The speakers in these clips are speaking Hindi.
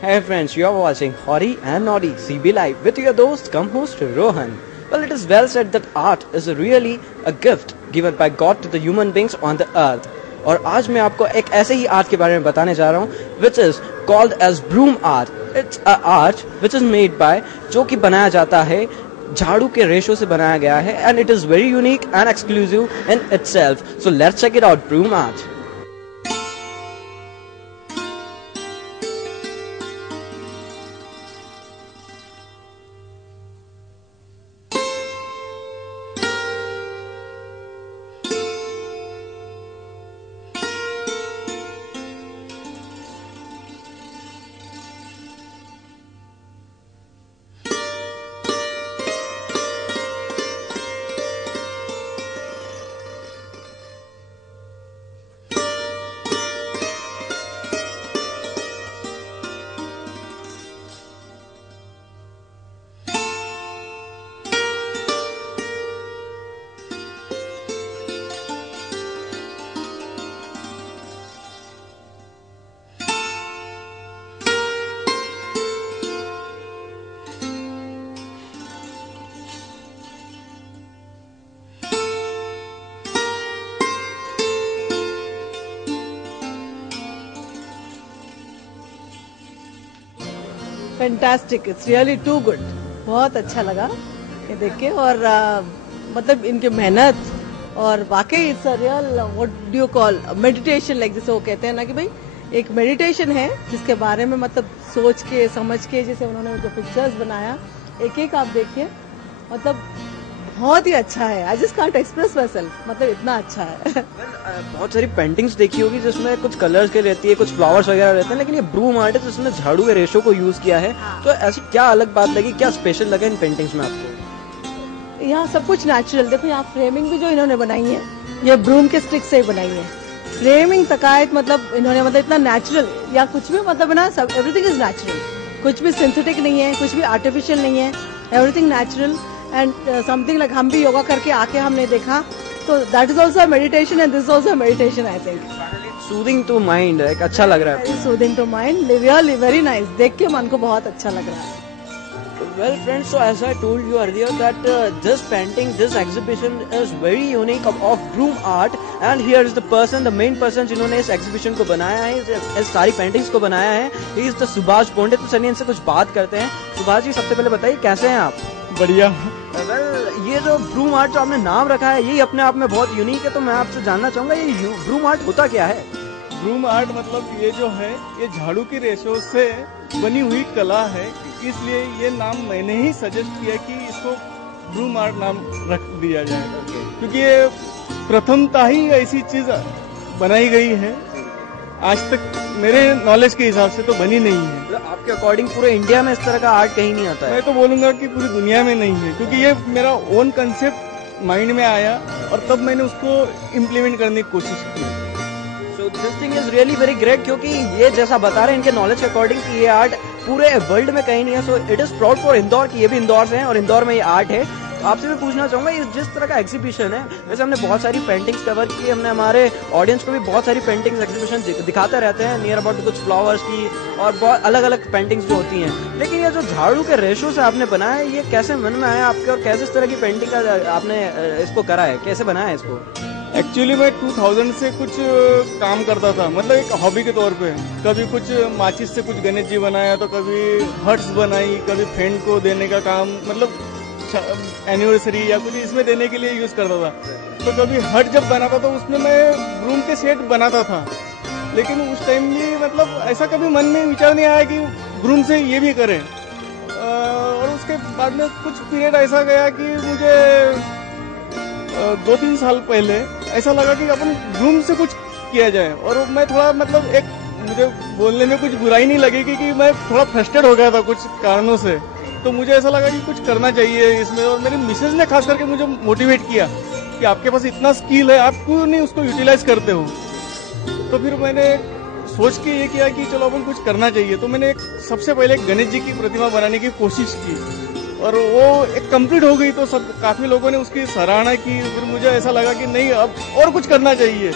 Hey friends, you are watching Hori and Naughty CB Live with your host, come host Rohan. Well, it is well said that art is really a gift given by God to the human beings on the earth. और आज मैं आपको एक ऐसे ही आर्ट के बारे में बताने जा रहा हूँ which is called as broom art. It's a art which is made by जो कि बनाया जाता है झाड़ू के रेशो से बनाया गया है and it is very unique and exclusive in itself. So let's check it out, broom art. Fantastic, it's really too good. बहुत अच्छा लगा ये देख के। और मतलब इनकी मेहनत और वाकई it's a real what do you call meditation, like जैसे वो कहते हैं ना कि भाई एक मेडिटेशन है जिसके बारे में मतलब सोच के समझ के जैसे उन्होंने जो पिक्चर्स बनाया एक एक आप देखिए, मतलब बहुत ही अच्छा है। I just can't express my self, मतलब इतना अच्छा है। बहुत सारी पेंटिंग्स देखी होगी जिसमें कुछ कलर्स के रहती है, कुछ फ्लावर्स वगैरह रहते हैं, लेकिन ये ब्रूम आर्ट है जिसमें झाड़ू के रेशो को यूज किया है। तो ऐसी क्या अलग बात लगी, क्या स्पेशल लगा इन पेंटिंग्स में आपको? यहाँ सब कुछ नेचुरल, देखो यहाँ फ्रेमिंग भी जो इन्होंने बनाई है ये ब्रूम के स्टिक से ही बनाई है। फ्रेमिंग तकायत मतलब इन्होंने मतलब इतना नेचुरल या कुछ भी मतलब ना, सब एवरीथिंग इज नेचुरल, कुछ भी सिंथेटिक नहीं है, कुछ भी आर्टिफिशियल नहीं है, everything natural and something like हम भी योगा करके आके हमने देखा तो that is also meditation and this also meditation. I think soothing to mind, एक अच्छा लग रहा है। Soothing to mind, really very nice, देख के मन को बहुत अच्छा लग रहा है। Well friends, so as I told you earlier that this painting, this exhibition is very unique of broom art and here is the person, the main person जिन्होंने इस exhibition को बनाया है, इस सारी paintings को बनाया है, he is the सुभाष पोंडे। तो चलिए इनसे कुछ बात करते हैं। सुभाष जी, सबसे पहले बताइए कैसे हैं आप? बढ़िया। Well, ये जो ब्रूम आर्ट जो आपने नाम रखा है यही अपने आप में बहुत यूनिक है, तो मैं आपसे जानना चाहूंगा ये ब्रूम आर्ट होता क्या है? ब्रूम आर्ट मतलब ये जो है ये झाड़ू की रेशों से बनी हुई कला है, इसलिए ये नाम मैंने ही सजेस्ट किया कि इसको ब्रूम आर्ट नाम रख दिया जाए, क्योंकि ये प्रथमता ही ऐसी चीज बनाई गई है, आज तक मेरे नॉलेज के हिसाब से तो बनी नहीं है। आपके अकॉर्डिंग पूरे इंडिया में इस तरह का आर्ट कहीं नहीं आता है? मैं तो बोलूंगा कि पूरी दुनिया में नहीं है, क्योंकि ये मेरा ओन कंसेप्ट माइंड में आया और तब मैंने उसको इम्प्लीमेंट करने की कोशिश की। So this thing is really very great, क्योंकि ये जैसा बता रहे हैं इनके नॉलेज के अकॉर्डिंग कि ये आर्ट पूरे वर्ल्ड में कहीं नहीं है। So it is proud for Indore कि ये भी इंदौर से हैं और इंदौर में ये आर्ट है। तो आपसे मैं पूछना चाहूंगा ये जिस तरह का एग्जीबिशन है, वैसे हमने बहुत सारी पेंटिंग्स कवर की, हमने हमारे ऑडियंस को भी बहुत सारी पेंटिंग्स एग्जीबिशन दिखाते रहते हैं, नियर अबाउट कुछ फ्लावर्स की और बहुत अलग अलग पेंटिंग्स जो होती हैं, लेकिन ये जो झाड़ू के रेशो से आपने बनाया है ये कैसे मन में आया आपके और कैसे इस तरह की पेंटिंग का आपने इसको करा है, कैसे बनाया है इसको? एक्चुअली मैं 2000 से कुछ काम करता था, मतलब एक हॉबी के तौर पे। कभी कुछ माचिस से कुछ गणेश जी बनाया, तो कभी हर्ट्स बनाई, कभी फ्रेंड को देने का काम, मतलब एनिवर्सरी या कुछ इसमें देने के लिए यूज करता था। तो कभी हर्ट जब बनाता तो उसमें मैं ब्रूम के सेट बनाता था, लेकिन उस टाइम भी मतलब ऐसा कभी मन में विचार नहीं आया कि ब्रूम से ये भी करें। और उसके बाद में कुछ पीरियड ऐसा गया कि मुझे 2-3 साल पहले ऐसा लगा कि अपन ब्रूम से कुछ किया जाए, और मैं थोड़ा मतलब एक, मुझे बोलने में कुछ बुराई नहीं लगेगी कि मैं थोड़ा फ्रस्ट्रेट हो गया था कुछ कारणों से, तो मुझे ऐसा लगा कि कुछ करना चाहिए इसमें। और मेरी मिसेज ने खास करके मुझे मोटिवेट किया कि आपके पास इतना स्किल है, आप क्यों नहीं उसको यूटिलाइज करते हो। तो फिर मैंने सोच के ये किया कि चलो अपन कुछ करना चाहिए। तो मैंने सबसे पहले एक गणेश जी की प्रतिमा बनाने की कोशिश की और वो एक कंप्लीट हो गई, तो सब काफी लोगों ने उसकी सराहना की। फिर मुझे ऐसा लगा कि नहीं, अब और कुछ करना चाहिए।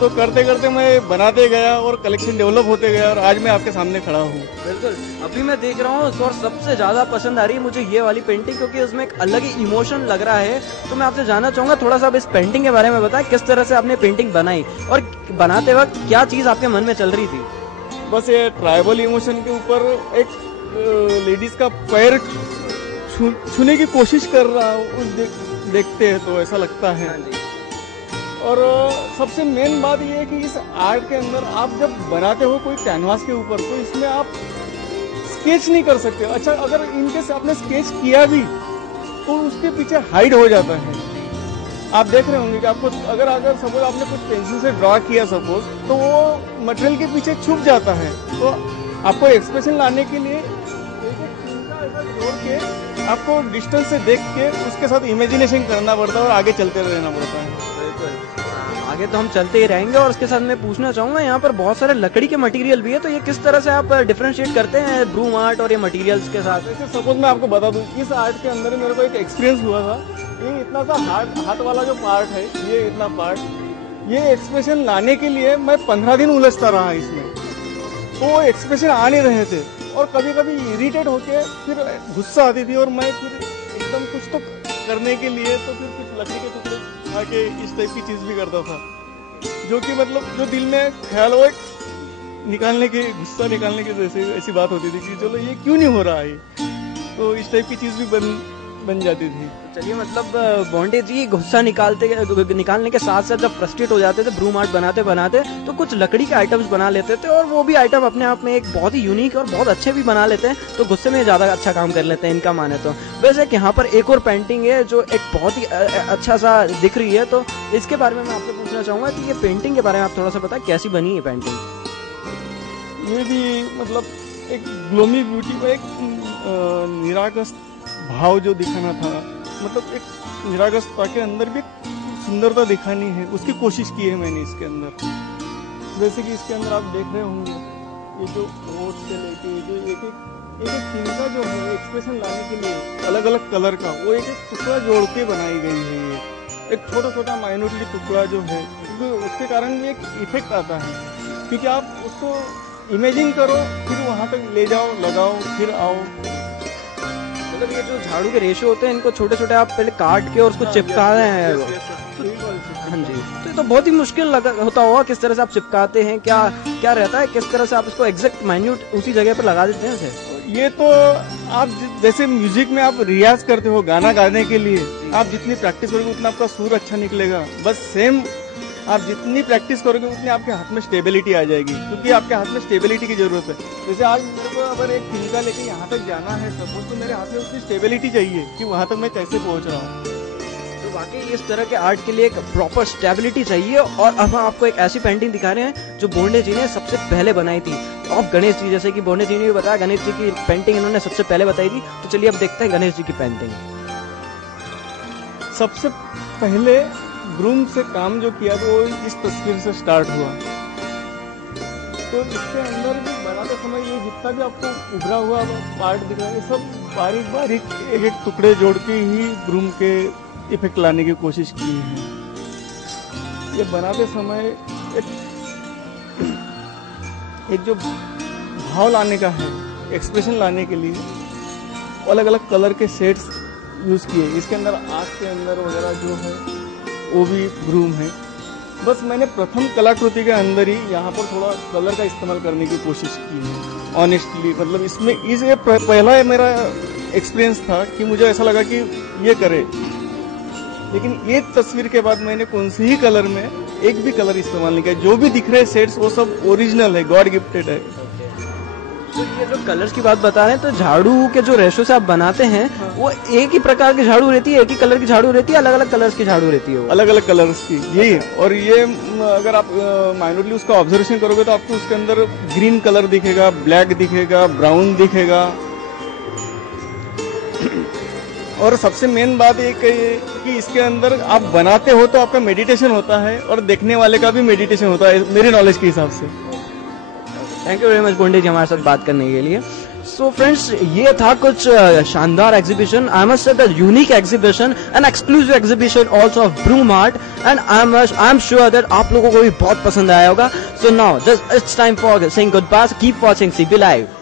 तो करते करते मैं बनाते गया और कलेक्शन डेवलप होते गया और आज मैं आपके सामने खड़ा हूँ। बिल्कुल, अभी मैं देख रहा हूँ और सबसे ज्यादा पसंद आ रही है मुझे ये वाली पेंटिंग, क्योंकि उसमें एक अलग ही इमोशन लग रहा है। तो मैं आपसे जानना चाहूंगा थोड़ा सा अब इस पेंटिंग के बारे में बताएं, किस तरह से आपने पेंटिंग बनाई और बनाते वक्त क्या चीज आपके मन में चल रही थी? बस ये ट्राइबल इमोशन के ऊपर एक लेडीज का पैर छूने की कोशिश कर रहा हूँ, देखते हैं तो ऐसा लगता है। और सबसे मेन बात ये है कि इस आर्ट के अंदर आप जब बनाते हो कोई कैनवास के ऊपर, तो इसमें आप स्केच नहीं कर सकते। अच्छा, अगर इनके आपने स्केच किया भी तो उसके पीछे हाइड हो जाता है। आप देख रहे होंगे कि आपको अगर सपोज आपने कुछ पेंसिल से ड्रॉ किया सपोज, तो वो मटेरियल के पीछे छुप जाता है। तो आपको एक्सप्रेशन लाने के लिए ऐसा जोड़ के आपको डिस्टेंस से देख के उसके साथ इमेजिनेशन करना पड़ता है और आगे चलते रहना पड़ता है। आगे तो हम चलते ही रहेंगे। और उसके साथ मैं पूछना चाहूंगा, यहाँ पर बहुत सारे लकड़ी के मटेरियल भी है, तो ये किस तरह से आप डिफरेंशिएट करते हैं ब्रूम आर्ट और ये मटेरियल्स के साथ? जैसे सपोज मैं आपको बता दूं, इस आर्ट के अंदर मेरे को एक एक्सपीरियंस हुआ था। ये इतना सा हाथ वाला जो पार्ट है, ये इतना पार्ट, ये एक्सप्रेशन लाने के लिए मैं 15 दिन उलझता रहा इसमें। तो एक्सप्रेशन आ नहीं रहे थे और कभी कभी इरिटेट होके फिर गुस्सा आती थी और मैं फिर एकदम कुछ तो करने के लिए तो फिर कुछ लकड़ी के टुकड़े उठा के इस टाइप की चीज भी करता था, जो कि मतलब जो दिल में ख्याल हो निकालने के, गुस्सा निकालने के जैसे ऐसी बात होती थी कि चलो ये क्यों नहीं हो रहा है, तो इस टाइप की चीज भी बन जाती थी। चलिए, मतलब बॉन्डे जी गुस्सा निकालने के साथ साथ जब फ्रस्ट्रेट हो जाते थे ब्रूम आर्ट बनाते बनाते, तो कुछ लकड़ी के आइटम्स बना लेते थे और वो भी आइटम अपने आप में एक बहुत ही यूनिक और बहुत अच्छे भी बना लेते हैं। तो गुस्से में ज्यादा अच्छा काम कर लेते हैं इनका माने तो। वैसे यहाँ पर एक और पेंटिंग है जो एक बहुत ही अच्छा सा दिख रही है, तो इसके बारे में मैं आपसे पूछना चाहूंगा कि ये पेंटिंग के बारे में आप थोड़ा सा बताएं, कैसी बनी है पेंटिंग? ये भी मतलब एक ग्लोमी ब्यूटी का एक निरागस भाव जो दिखाना था, मतलब एक निरागसता के अंदर भी सुंदरता दिखानी है, उसकी कोशिश की है मैंने इसके अंदर। जैसे कि इसके अंदर आप देख रहे होंगे, ये जो ओट से लेके जो एक चिंता जो है एक्सप्रेशन लाने के लिए अलग अलग कलर का, वो एक टुकड़ा जोड़ के बनाई गई है। ये एक छोटा छोटा माइन्यूटली टुकड़ा जो है, तो उसके कारण भी एक इफेक्ट आता है, क्योंकि आप उसको इमेजिन करो, फिर वहाँ तक ले जाओ, लगाओ, फिर आओ। मतलब ये जो झाड़ू के रेशे होते हैं, इनको छोटे छोटे आप पहले काट के और उसको चिपका रहे हैं। हाँ जी, तो ये तो बहुत ही मुश्किल होता होगा, किस तरह से आप चिपकाते हैं, क्या रहता है, किस तरह से आप इसको एग्जैक्ट माइन्यूट उसी जगह पर लगा देते हैं उसे? ये तो आप जैसे म्यूजिक में आप रियाज करते हो गाना गाने के लिए, आप जितनी प्रैक्टिस करोगे उतना आपका सुर अच्छा निकलेगा। बस सेम आप जितनी प्रैक्टिस करोगे उतनी आपके हाथ में स्टेबिलिटी आ जाएगी, क्योंकि आपके हाथ में स्टेबिलिटी की जरूरत है। जैसे आज मेरे को अगर एक तिनका लेके यहाँ तक जाना है सपोज, तो मेरे हाथ में उतनी स्टेबिलिटी चाहिए कि वहाँ तक मैं कैसे पहुँच रहा हूँ। तो वाकई इस तरह के आर्ट के लिए एक प्रॉपर स्टेबिलिटी चाहिए। और अब हम आपको एक ऐसी पेंटिंग दिखा रहे हैं जो बोंडे जी ने सबसे पहले बनाई थी। अब गणेश जी, जैसे कि बोंडे जी ने भी बताया, गणेश जी की पेंटिंग इन्होंने सबसे पहले बताई थी। तो चलिए अब देखते हैं गणेश जी की पेंटिंग। सबसे पहले ब्रूम से काम जो किया तो वो इस तस्वीर से स्टार्ट हुआ। तो इसके अंदर भी बनाते समय ये जितना भी आपको उभरा हुआ पार्ट दिख रहा है, ये सब बारीक बारीक एक एक टुकड़े जोड़ के ही ब्रूम के इफेक्ट लाने की कोशिश की है। ये बनाते समय एक जो भाव लाने का है, एक्सप्रेशन लाने के लिए अलग अलग कलर के शेड्स यूज किए। इसके अंदर आँख के अंदर वगैरह जो है वो भी ब्रूम है। बस मैंने प्रथम कलाकृति के अंदर ही यहाँ पर थोड़ा कलर का इस्तेमाल करने की कोशिश की है ऑनेस्टली। मतलब इसमें ये पहला मेरा एक्सपीरियंस था कि मुझे ऐसा लगा कि ये करे, लेकिन ये तस्वीर के बाद मैंने कौन से ही कलर में एक भी कलर इस्तेमाल नहीं किया। जो भी दिख रहे शेड्स वो सब ओरिजिनल है, गॉड गिफ्टेड है। तो ये जो कलर्स की बात बता रहे हैं, तो झाड़ू के जो रेशो से आप बनाते हैं, वो एक ही प्रकार की झाड़ू रहती है, एक ही कलर की झाड़ू रहती है, अलग अलग कलर्स की झाड़ू रहती है? अलग अलग कलर्स की यही। और ये अगर आप माइन्यूटली उसका ऑब्जर्वेशन करोगे तो आपको उसके अंदर ग्रीन कलर दिखेगा, ब्लैक दिखेगा, ब्राउन दिखेगा। और सबसे मेन बात एक कि इसके अंदर आप बनाते हो तो आपका मेडिटेशन होता है और देखने वाले का भी मेडिटेशन होता है, मेरे नॉलेज के हिसाब से। Thank you very much Bonde ji हमारे साथ बात करने के लिए। सो फ्रेंड्स, ये था कुछ शानदार exhibition, I must say that unique exhibition and exclusive exhibition also of broom art, and I am sure that आप लोगों को भी बहुत पसंद आया होगा. So now just it's time for saying good bye. Keep watching CP Live.